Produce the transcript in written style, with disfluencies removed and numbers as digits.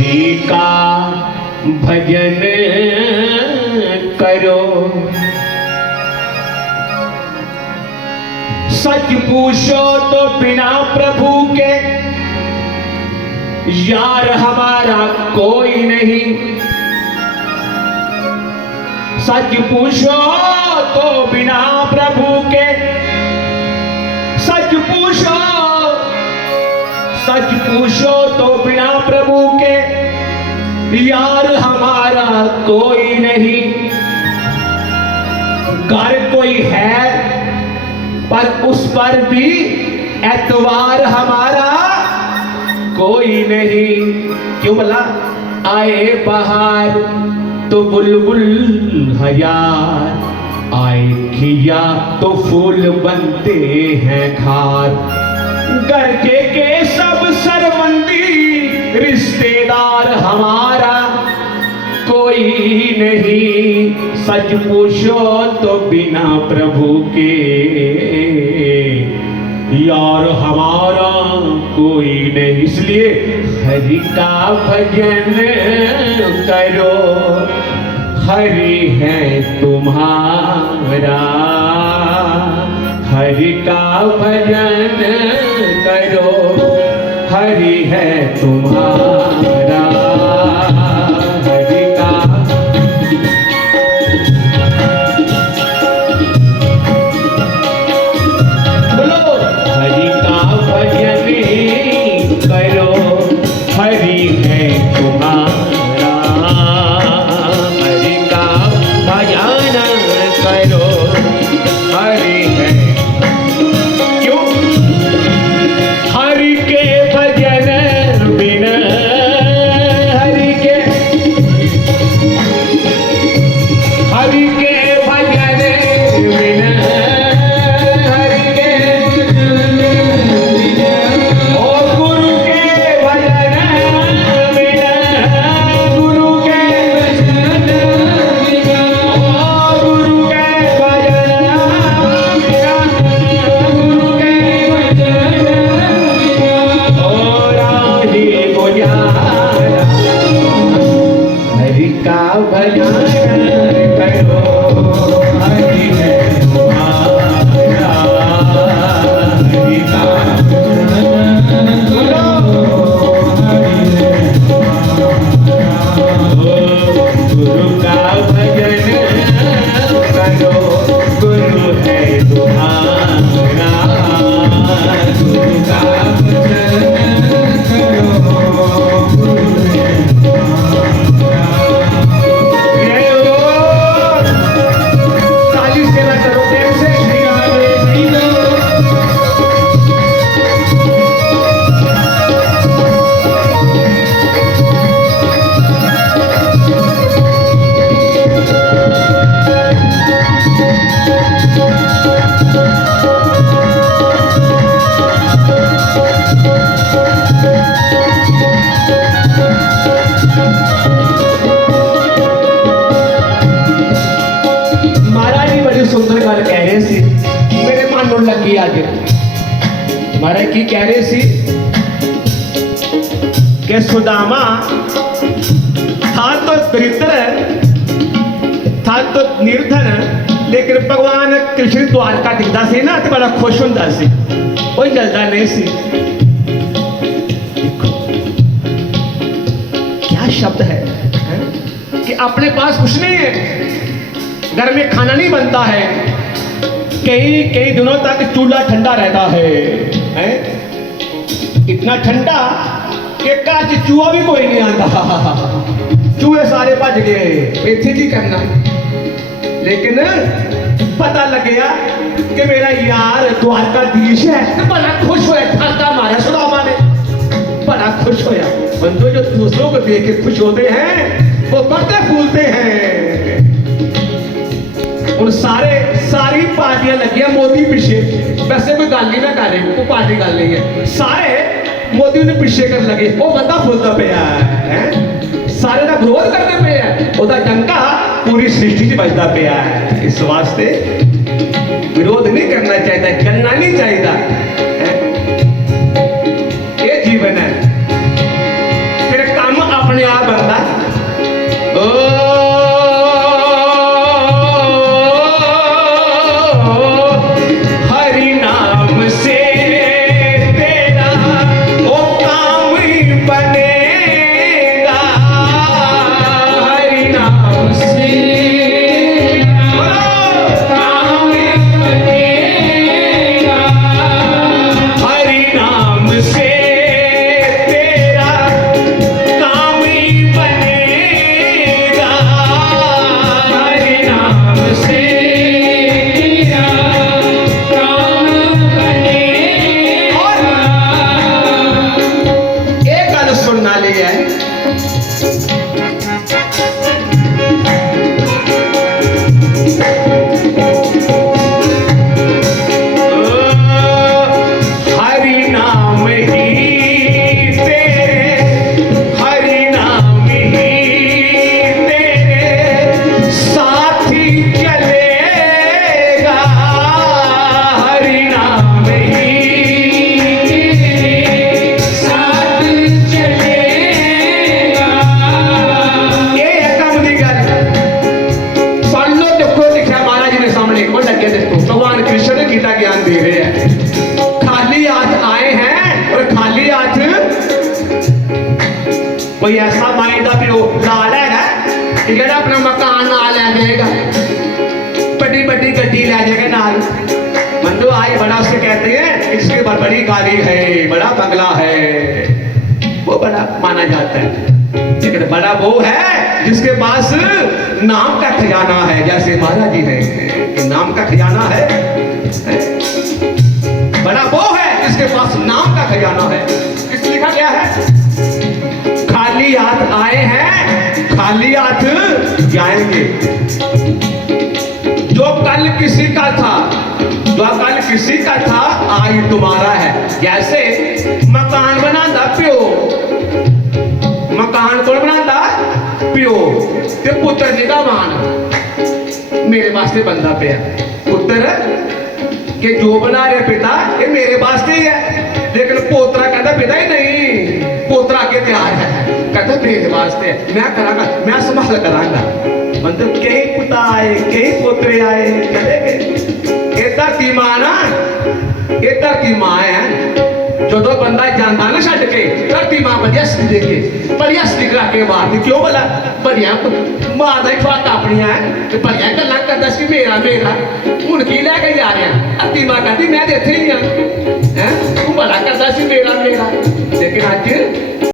हरि का भजन करो। सच पूछो तो बिना प्रभु के यार हमारा कोई नहीं। सच पूछो तो बिना प्रभु के, सच पूछो तो बिना प्रभु के यार हमारा कोई नहीं। घर कोई है पर उस पर भी एतवार हमारा कोई नहीं। क्यों बोला? आए बाहर तो बुलबुल हजार, आए खिया तो फूल बनते हैं खार। घर के सब सरबंदी रिश्तेदार हमारा कोई नहीं। सच पूछो तो बिना प्रभु के यार हमारा कोई नहीं। इसलिए हरि का भजन करो, हरि है तुम्हारा। हरि का भजन करो, हरि है तुम्हारा। हरि का बोलो, हरि का भजन करो, हरि है तुम्हारा। हरि का भजन करो, हरि है। क्यों? हरि के भजन बिना, हरि के भजन बिना, हरि के ओ गुरु के भजन बिना, गुरु के भजन बिना, ओ गुरु के भजन बिना, गुरु के भजन बिना, ओ राही गुजारा। हरि का भजन करो, हरि है तुम्हारा। हरि का भजन करो, हरि है तुम्हारा। गुरु का भजन करो, गुरु है तुम्हारा। गुरु का भजन करो, गुरु है तुम्हारा। जय हो। ताली सेवा करो प्रेम से। श्री राधे श्री राम। महाराज जी बड़ी सुंदर गल कह रहे सी, मेरे मन में लगी आज। महाराज की कह रहे सी कि सुदामा था तो दरिद्र, था तो निर्धन, लेकिन भगवान कृष्ण द्वारका दिखता सी ना तो बड़ा खुश होता सी, कोई जलता नहीं सी। क्या शब्द है कि अपने पास कुछ नहीं है, घर में खाना नहीं बनता है, कई दिनों तक चूल्हा ठंडा रहता है? इतना ठंडा कि काच चूहा भी कोई नहीं आता, चूहे सारे भज गए, इत्थे की करना। लेकिन पता लग गया कि मेरा यार द्वारकाधीश है, तो बड़ा खुश होया, ठाका मारा सुदामा ने, बड़ा खुश होया। बंदो जो दूसरों को देख के खुश होते हैं वो बढ़ते फूलते हैं। और सारी पार्टियां लगी मोदी पीछे, वैसे कोई गल नहीं ना कर रहे, कोई पार्टी गल नहीं है, सारे मोदी ने पीछे कर लगे, वो बंदा फुलता पिया है, सारे का विरोध करते पे है, ਉਹਦਾ टंका पूरी सृष्टि से बजता पिया है। इस वास्ते विरोध नहीं करना चाहिए, करना नहीं चाहिए, ये जीवन है। फिर काम अपने कोई ऐसा माई का प्यो लाल है कि जेड़ा अपना मकान नाल लै जाएगा, बड़ी बड़ी गड्डी लै जाएगा नाल। बंदो आज बड़ा उससे कहते हैं इसके पर बड़ी गाड़ी है, बड़ा बंगला है, वो बड़ा माना जाता है। लेकिन बड़ा वो है जिसके पास नाम का खजाना है, जैसे महाराज जी है कि नाम का खजाना है। बड़ा वो है जिसके पास नाम का खजाना है। इस लिखा क्या है, खाली हाथ आए हैं खाली हाथ जाएंगे। जो कल किसी का था, जो कल किसी का था आज तुम्हारा है। जैसे मकान बनाता प्यो, मकान कौन बनाता प्यो, ते पुत्र जी का मान मेरे वास्ते बनता पे पुत्र के जो बना रहे पिता ये मेरे वास्ते ही है। लेकिन पोतरा कहता पिता ही नहीं, पोतरा के तैयार है, कहता मेरे वास्ते मैं करांगा, मैं संभाल करांगा। मतलब कई पुता आए कई पोतरे आए, कहते ये धरती मां ना, ये धरती मां है। जो तो बंदा जाता ना छड़ के धरती मां बढ़िया सी देखे बढ़िया सी करा के मारती, क्यों बोला बढ़िया मारदा ही फाक अपनी है, बढ़िया गल्ला करदा सी मेरा मेरा। हुण की लैके जा रहे हैं, धरती मां कहती मैं तो इत्थे ही हां, तू बड़ा करदा सी मेरा मेरा। लेकिन अज